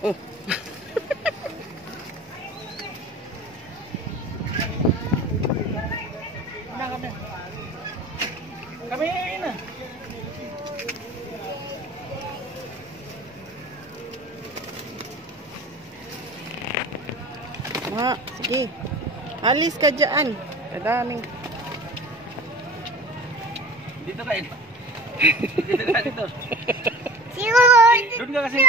Oh. Kami na. Sige. Alis ka dyan. Kadaming. Dito ka ito. Dito ka dito. Doon ka kasi.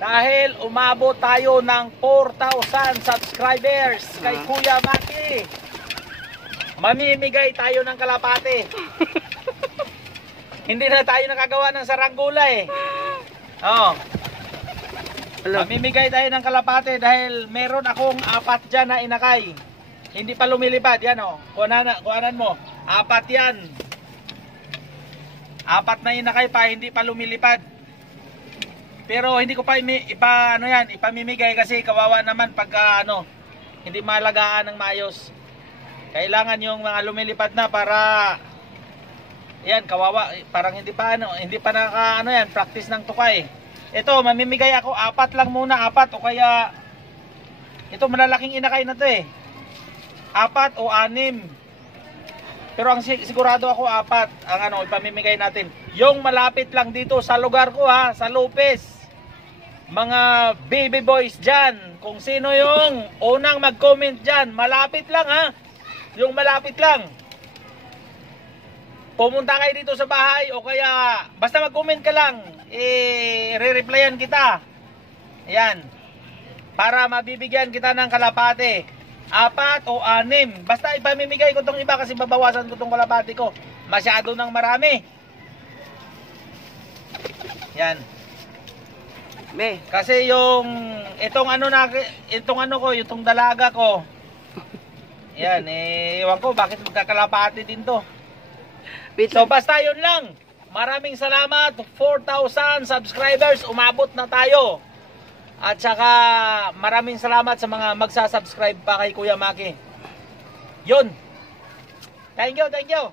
Dahil umabot tayo ng 4,000 subscribers kay Kuya Maki. Mamimigay tayo ng kalapate. Hindi na tayo nakagawa ng saranggula eh. Oh. Mamimigay tayo ng kalapate dahil meron akong 4 dyan na inakay. Hindi pa lumilipad. Yan o. Kuhanan mo. 4 yan. 4 na inakay pa. Hindi pa lumilipad. Pero hindi ko pa ipamimigay kasi kawawa naman pagka hindi malagaan ng maayos. Kailangan yung mga lumilipad na para yan kawawa, parang hindi pa practice ng tukay. Ito mamimigay ako 4 lang muna, 4 o kaya ito malalaking inakay na to eh. 4 o 6. Pero ang sigurado ako 4 ang ipamimigay natin. Yung malapit lang dito sa lugar ko sa Lopez. Mga baby boys diyan, kung sino yung unang mag-comment diyan, malapit lang yung malapit lang. Pumunta kayo dito sa bahay o kaya basta mag-comment ka lang, re-replyan kita. Ayan. Para mabibigyan kita ng kalapate. 4 o 6. Basta ipamimigay ko tong iba kasi babawasan ko tong kalapate ko. Masyado nang marami. Yan. Kasi yung itong itong dalaga ko. Yan, ewan ko bakit magkakalapati din to. So basta yun lang. Maraming salamat. 4,000 subscribers. Umabot na tayo. At saka maraming salamat sa mga magsasubscribe pa kay Kuya Maki. Yun. Thank you.